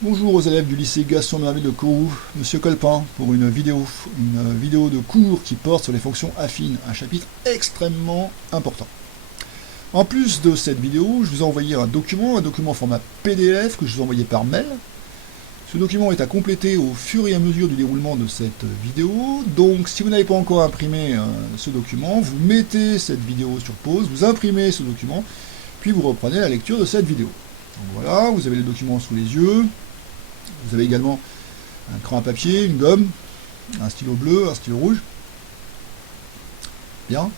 Bonjour aux élèves du lycée Gaston Merveille de Kourou, Monsieur Colpin, pour une vidéo de cours qui porte sur les fonctions affines, un chapitre extrêmement important. En plus de cette vidéo, je vous ai envoyé un document format PDF que je vous ai envoyé par mail. Ce document est à compléter au fur et à mesure du déroulement de cette vidéo, donc si vous n'avez pas encore imprimé ce document, vous mettez cette vidéo sur pause, vous imprimez ce document, puis vous reprenez la lecture de cette vidéo. Donc voilà, vous avez le document sous les yeux. Vous avez également un crayon à papier, une gomme, un stylo bleu, un stylo rouge. Bien.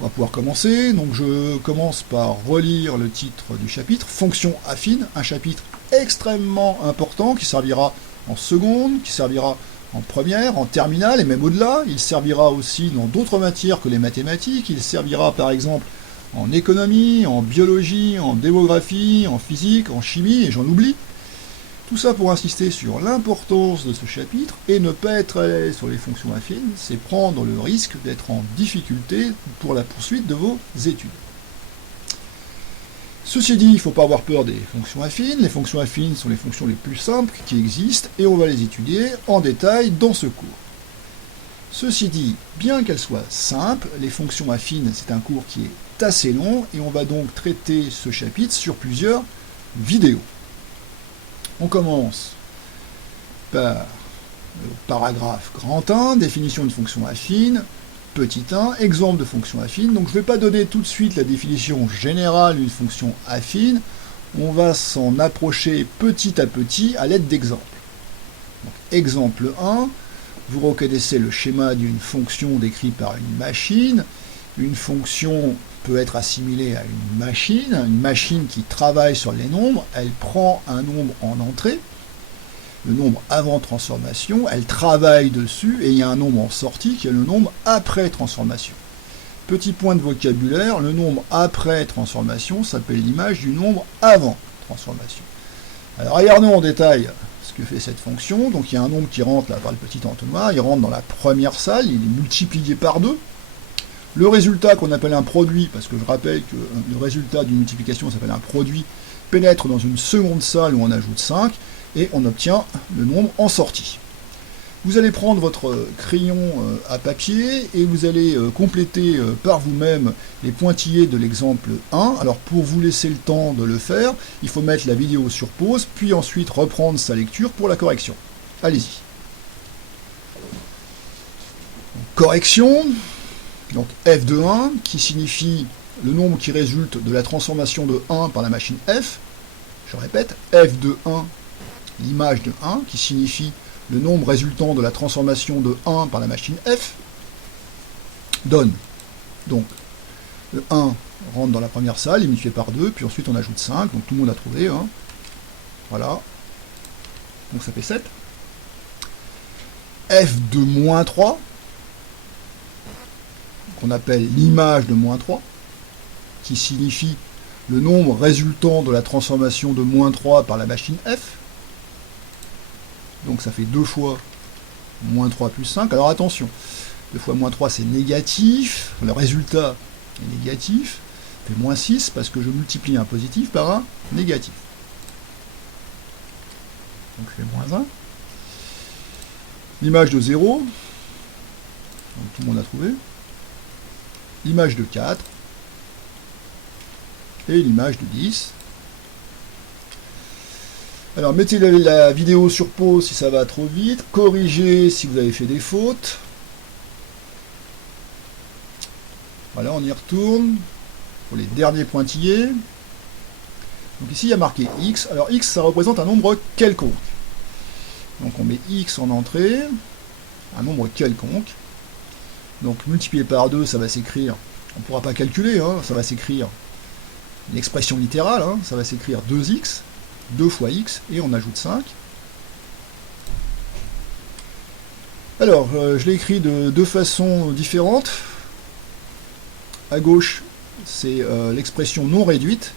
On va pouvoir commencer. Donc je commence par relire le titre du chapitre. Fonction affine, un chapitre extrêmement important qui servira en seconde, qui servira en première, en terminale et même au-delà. Il servira aussi dans d'autres matières que les mathématiques. Il servira par exemple en économie, en biologie, en démographie, en physique, en chimie, et j'en oublie. Tout ça pour insister sur l'importance de ce chapitre, et ne pas être à l'aise sur les fonctions affines, c'est prendre le risque d'être en difficulté pour la poursuite de vos études. Ceci dit, il ne faut pas avoir peur des fonctions affines. Les fonctions affines sont les fonctions les plus simples qui existent, et on va les étudier en détail dans ce cours. Ceci dit, bien qu'elles soient simples, les fonctions affines, c'est un cours qui est assez long, et on va donc traiter ce chapitre sur plusieurs vidéos. On commence par le paragraphe grand 1, définition d'une fonction affine, petit 1, exemple de fonction affine. Donc je ne vais pas donner tout de suite la définition générale d'une fonction affine, on va s'en approcher petit à petit à l'aide d'exemples. Exemple 1, vous reconnaissez le schéma d'une fonction décrite par une machine. Une fonction peut être assimilée à une machine qui travaille sur les nombres, elle prend un nombre en entrée, le nombre avant transformation, elle travaille dessus, et il y a un nombre en sortie qui est le nombre après transformation. Petit point de vocabulaire, le nombre après transformation s'appelle l'image du nombre avant transformation. Alors regardons en détail ce que fait cette fonction. Donc il y a un nombre qui rentre là par le petit entonnoir, il rentre dans la première salle, il est multiplié par 2. Le résultat qu'on appelle un produit, parce que je rappelle que le résultat d'une multiplication s'appelle un produit, pénètre dans une seconde salle où on ajoute 5, et on obtient le nombre en sortie. Vous allez prendre votre crayon à papier, et vous allez compléter par vous-même les pointillés de l'exemple 1. Alors pour vous laisser le temps de le faire, il faut mettre la vidéo sur pause, puis ensuite reprendre sa lecture pour la correction. Allez-y. Correction. Donc f de 1, qui signifie le nombre qui résulte de la transformation de 1 par la machine f. Je répète, f de 1, l'image de 1, qui signifie le nombre résultant de la transformation de 1 par la machine f, donne. Donc, le 1 rentre dans la première salle, il est multiplié par 2, puis ensuite on ajoute 5, donc tout le monde a trouvé. Hein. Voilà. Donc ça fait 7. f de moins 3, qu'on appelle l'image de moins 3, qui signifie le nombre résultant de la transformation de moins 3 par la machine f. Donc ça fait 2 fois moins 3 plus 5. Alors attention, 2 fois moins 3 c'est négatif, le résultat est négatif, ça fait moins 6 parce que je multiplie un positif par un négatif. Donc je fais moins 1. L'image de 0, donc tout le monde a trouvé. L'image de 4, et l'image de 10. Alors mettez la vidéo sur pause si ça va trop vite, corrigez si vous avez fait des fautes. Voilà, on y retourne pour les derniers pointillés. Donc ici il y a marqué x, alors x ça représente un nombre quelconque. Donc on met x en entrée, un nombre quelconque. Donc multiplié par 2, ça va s'écrire, on ne pourra pas calculer, hein, ça va s'écrire une expression littérale, hein, ça va s'écrire 2x, 2 fois x, et on ajoute 5. Alors, je l'ai écrit de deux façons différentes. À gauche, c'est l'expression non réduite,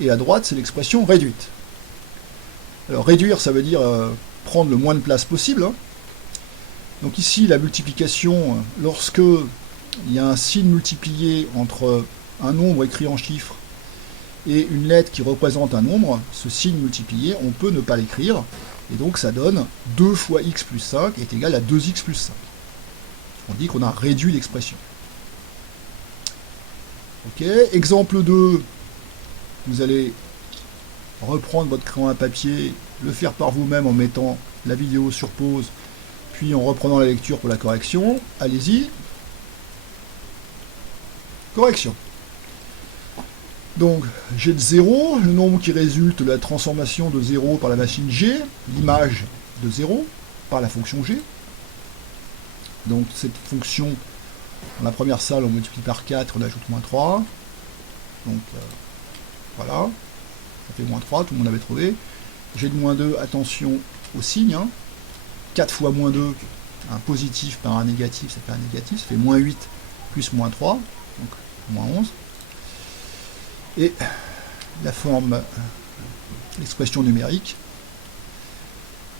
et à droite, c'est l'expression réduite. Alors réduire, ça veut dire prendre le moins de place possible, hein. Donc ici, la multiplication, lorsque il y a un signe multiplié entre un nombre écrit en chiffres et une lettre qui représente un nombre, ce signe multiplié, on peut ne pas l'écrire, et donc ça donne 2 fois x plus 5 est égal à 2x plus 5. On dit qu'on a réduit l'expression. Ok, exemple 2, vous allez reprendre votre crayon à papier, le faire par vous-même en mettant la vidéo sur pause, puis en reprenant la lecture pour la correction. Allez-y. Correction. Donc, j'ai le 0, le nombre qui résulte de la transformation de 0 par la machine G, l'image de 0 par la fonction G. Donc, cette fonction, dans la première salle, on multiplie par 4, on ajoute moins 3. Donc, voilà. Ça fait moins 3, tout le monde avait trouvé. J'ai de moins 2, attention au signe. Hein. 4 fois moins 2, un positif par un négatif, ça fait un négatif. Ça fait moins 8 plus moins 3, donc moins 11. Et la forme, l'expression numérique,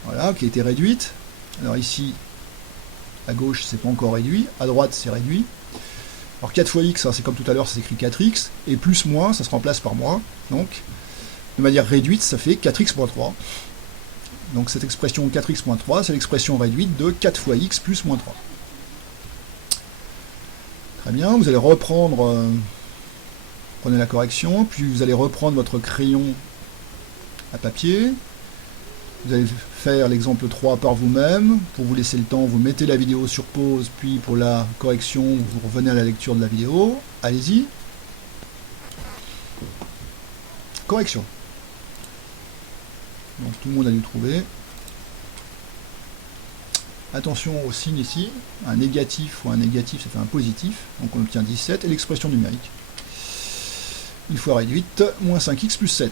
voilà, qui a été réduite. Alors ici, à gauche, c'est pas encore réduit, à droite, c'est réduit. Alors 4 fois x, hein, c'est comme tout à l'heure, ça s'écrit 4x, et plus moins, ça se remplace par moins. Donc, de manière réduite, ça fait 4x moins 3. Donc cette expression 4x moins 3, c'est l'expression réduite de 4 fois x plus moins 3. Très bien, vous allez reprendre... prenez la correction, puis vous allez reprendre votre crayon à papier. Vous allez faire l'exemple 3 par vous-même. Pour vous laisser le temps, vous mettez la vidéo sur pause, puis pour la correction, vous revenez à la lecture de la vidéo. Allez-y. Correction. Donc tout le monde a dû trouver. Attention au signe ici. Un négatif fois un négatif, ça fait un positif. Donc on obtient 17. Et l'expression numérique. Une fois réduite, moins 5x plus 7.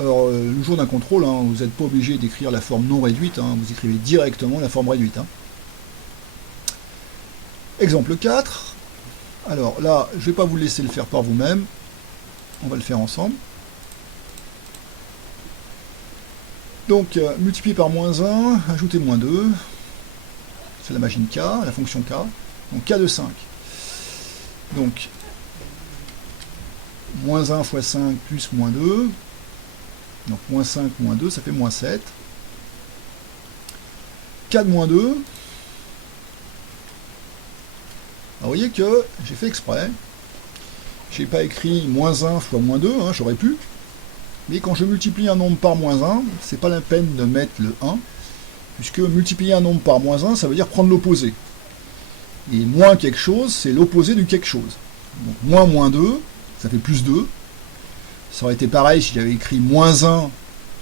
Alors, le jour d'un contrôle, hein, vous n'êtes pas obligé d'écrire la forme non réduite, hein, vous écrivez directement la forme réduite. Hein. Exemple 4. Alors là, je ne vais pas vous laisser le faire par vous-même. On va le faire ensemble. Donc, multiplier par moins 1, ajouter moins 2. C'est la machine K, la fonction K. Donc, K de 5. Donc, moins 1 fois 5 plus moins 2. Donc, moins 5 moins 2, ça fait moins 7. K de moins 2. Alors, vous voyez que j'ai fait exprès. Je n'ai pas écrit moins 1 fois moins 2, hein, j'aurais pu. Mais quand je multiplie un nombre par moins 1, c'est pas la peine de mettre le 1, puisque multiplier un nombre par moins 1, ça veut dire prendre l'opposé. Et moins quelque chose, c'est l'opposé du quelque chose. Donc moins 2, ça fait plus 2. Ça aurait été pareil si j'avais écrit moins 1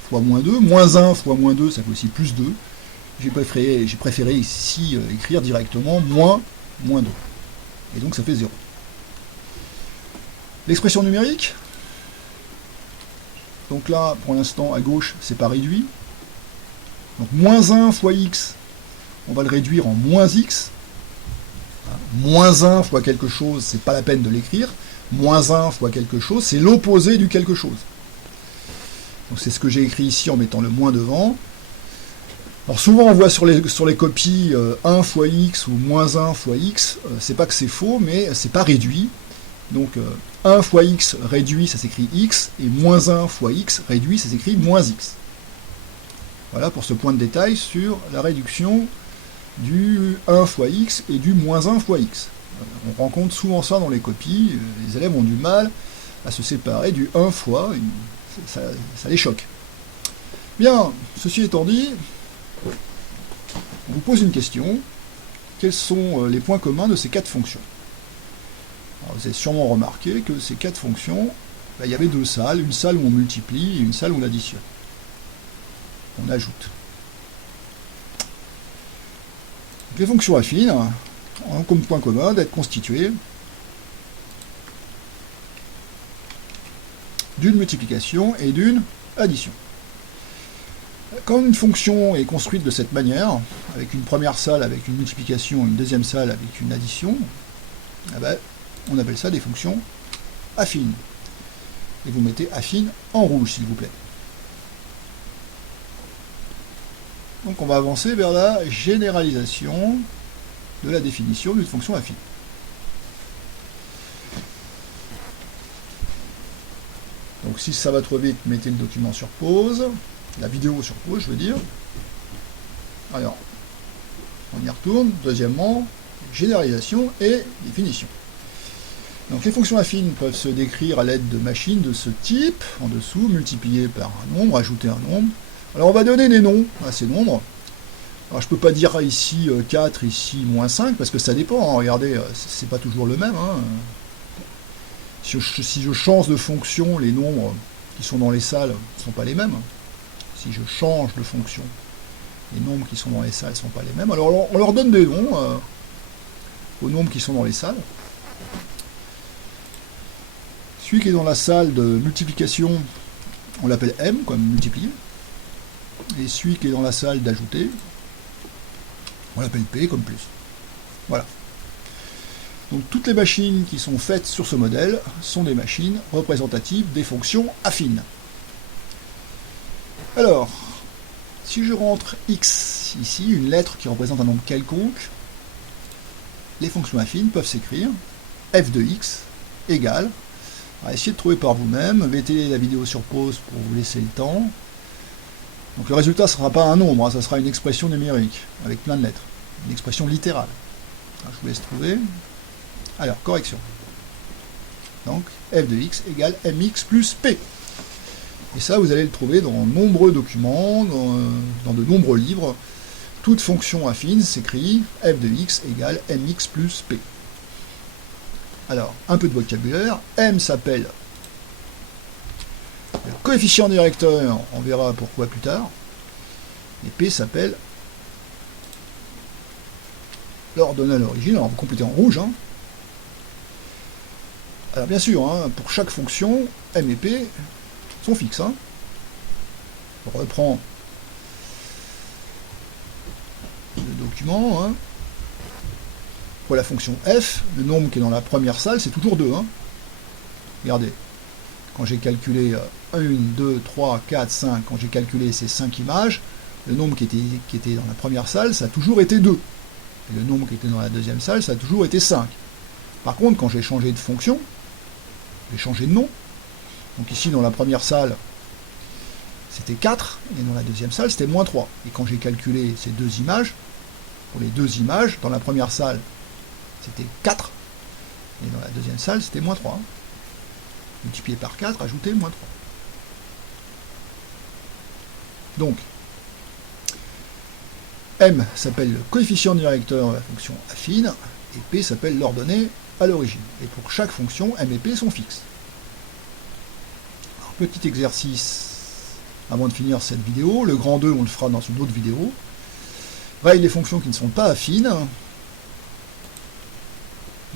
fois moins 2. Moins 1 fois moins 2, ça fait aussi plus 2. J'ai préféré ici écrire directement moins 2. Et donc ça fait 0. L'expression numérique. Donc là, pour l'instant, à gauche, c'est pas réduit. Donc moins 1 fois x, on va le réduire en moins x. Moins 1 fois quelque chose, c'est pas la peine de l'écrire. Moins 1 fois quelque chose, c'est l'opposé du quelque chose. Donc c'est ce que j'ai écrit ici en mettant le moins devant. Alors souvent on voit sur les copies 1 fois x ou moins 1 fois x, c'est pas que c'est faux, mais c'est pas réduit. Donc 1 fois x réduit, ça s'écrit x, et moins 1 fois x réduit, ça s'écrit moins x. Voilà pour ce point de détail sur la réduction du 1 fois x et du moins 1 fois x. On rencontre souvent ça dans les copies, les élèves ont du mal à se séparer du 1 fois, ça les choque. Bien, ceci étant dit, on vous pose une question. Quels sont les points communs de ces 4 fonctions? Alors, vous avez sûrement remarqué que ces 4 fonctions, il y avait 2 salles, une salle où on multiplie et une salle où on additionne. On ajoute. Donc, les fonctions affines ont comme point commun d'être constituées d'une multiplication et d'une addition. Quand une fonction est construite de cette manière, avec une première salle avec une multiplication, une deuxième salle avec une addition, eh ben, on appelle ça des fonctions affines. Et vous mettez affine en rouge, s'il vous plaît. Donc on va avancer vers la généralisation de la définition d'une fonction affine. Donc si ça va trop vite, mettez le document sur pause, la vidéo sur pause, je veux dire. Alors, on y retourne. Deuxièmement, généralisation et définition. Donc les fonctions affines peuvent se décrire à l'aide de machines de ce type, en dessous, multipliées par un nombre, ajouter un nombre. Alors on va donner des noms à ces nombres. Alors je peux pas dire ici 4, ici moins 5, parce que ça dépend, hein. Regardez, c'est pas toujours le même. Hein. Si je change de fonction, les nombres qui sont dans les salles ne sont pas les mêmes. Si je change de fonction, les nombres qui sont dans les salles ne sont pas les mêmes. Alors on leur donne des noms aux nombres qui sont dans les salles. Celui qui est dans la salle de multiplication, on l'appelle M, comme multiplier. Et celui qui est dans la salle d'ajouter, on l'appelle P, comme plus. Voilà. Donc toutes les machines qui sont faites sur ce modèle sont des machines représentatives des fonctions affines. Alors, si je rentre X ici, une lettre qui représente un nombre quelconque, les fonctions affines peuvent s'écrire f de x égale, essayez de trouver par vous-même, mettez la vidéo sur pause pour vous laisser le temps. Donc le résultat ne sera pas un nombre, hein, ça sera une expression numérique, avec plein de lettres, une expression littérale. Alors, je vous laisse trouver. Alors, correction. Donc, f de x égale mx plus p. Et ça, vous allez le trouver dans de nombreux documents, dans de nombreux livres. Toute fonction affine s'écrit f de x égale mx plus p. Alors, un peu de vocabulaire. M s'appelle le coefficient directeur, on verra pourquoi plus tard. Et P s'appelle l'ordonnée à l'origine. Alors, vous complétez en rouge. Hein. Alors, bien sûr, hein, pour chaque fonction, M et P sont fixes. Hein. On reprend le document. Hein. Pour la fonction f, le nombre qui est dans la première salle, c'est toujours 2. Hein. Regardez, quand j'ai calculé 1, 2, 3, 4, 5, quand j'ai calculé ces 5 images, le nombre qui était dans la première salle, ça a toujours été 2. Et le nombre qui était dans la deuxième salle, ça a toujours été 5. Par contre, quand j'ai changé de fonction, j'ai changé de nom. Donc ici, dans la première salle, c'était 4, et dans la deuxième salle, c'était moins 3. Et quand j'ai calculé ces deux images, pour les deux images, dans la première salle, c'était 4, et dans la deuxième salle, c'était moins 3. Multiplié par 4, ajouter moins 3. Donc, M s'appelle le coefficient directeur de la fonction affine, et P s'appelle l'ordonnée à l'origine. Et pour chaque fonction, M et P sont fixes. Alors, petit exercice avant de finir cette vidéo. Le grand 2, on le fera dans une autre vidéo. Raille les fonctions qui ne sont pas affines.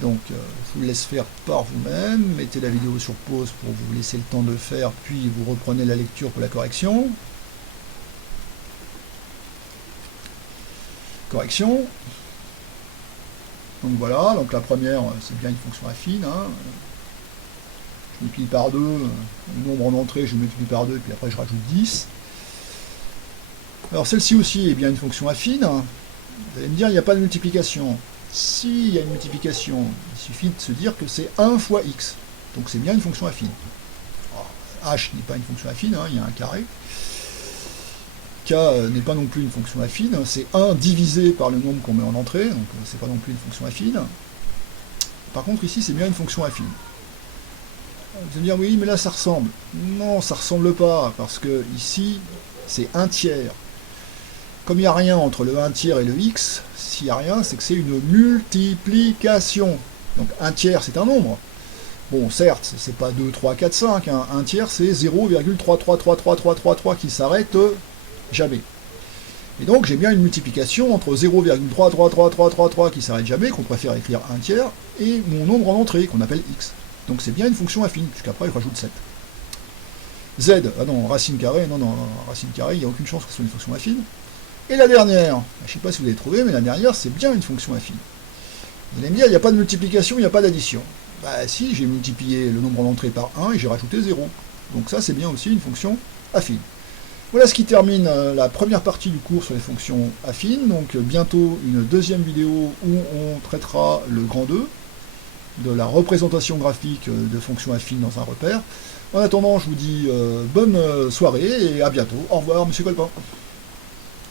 Donc, je vous laisse faire par vous-même. Mettez la vidéo sur pause pour vous laisser le temps de faire, puis vous reprenez la lecture pour la correction. Correction. Donc voilà, donc la première, c'est bien une fonction affine. Hein. Je multiplie par 2, le nombre en entrée, je multiplie par 2, puis après je rajoute 10. Alors celle-ci aussi est bien une fonction affine. Vous allez me dire, il n'y a pas de multiplication. Si il y a une multiplication, il suffit de se dire que c'est 1 fois x. Donc c'est bien une fonction affine. Alors, h n'est pas une fonction affine, hein, il y a un carré. K n'est pas non plus une fonction affine, c'est 1 divisé par le nombre qu'on met en entrée, donc c'est pas non plus une fonction affine. Par contre ici c'est bien une fonction affine. Vous allez me dire oui mais là ça ressemble. Non, ça ressemble pas, parce que ici c'est 1 tiers. Comme il n'y a rien entre le 1 tiers et le x, s'il n'y a rien, c'est que c'est une multiplication. Donc 1 tiers c'est un nombre. Bon, certes, c'est pas 2, 3, 4, 5, hein. 1 tiers c'est 0,333333 qui s'arrête jamais. Et donc j'ai bien une multiplication entre 0,33333 qui s'arrête jamais, qu'on préfère écrire 1 tiers, et mon nombre en entrée, qu'on appelle x. Donc c'est bien une fonction affine, puisqu'après je rajoute 7. Z, ah non, racine carrée, non, racine carrée, il n'y a aucune chance que ce soit une fonction affine. Et la dernière, je ne sais pas si vous l'avez trouvé, mais la dernière c'est bien une fonction affine. Vous allez me dire, il n'y a pas de multiplication, il n'y a pas d'addition. Bah si, j'ai multiplié le nombre en entrée par 1 et j'ai rajouté 0. Donc ça c'est bien aussi une fonction affine. Voilà ce qui termine la première partie du cours sur les fonctions affines. Donc bientôt une deuxième vidéo où on traitera le grand 2, de la représentation graphique de fonctions affines dans un repère. En attendant, je vous dis bonne soirée et à bientôt. Au revoir, monsieur Colpin.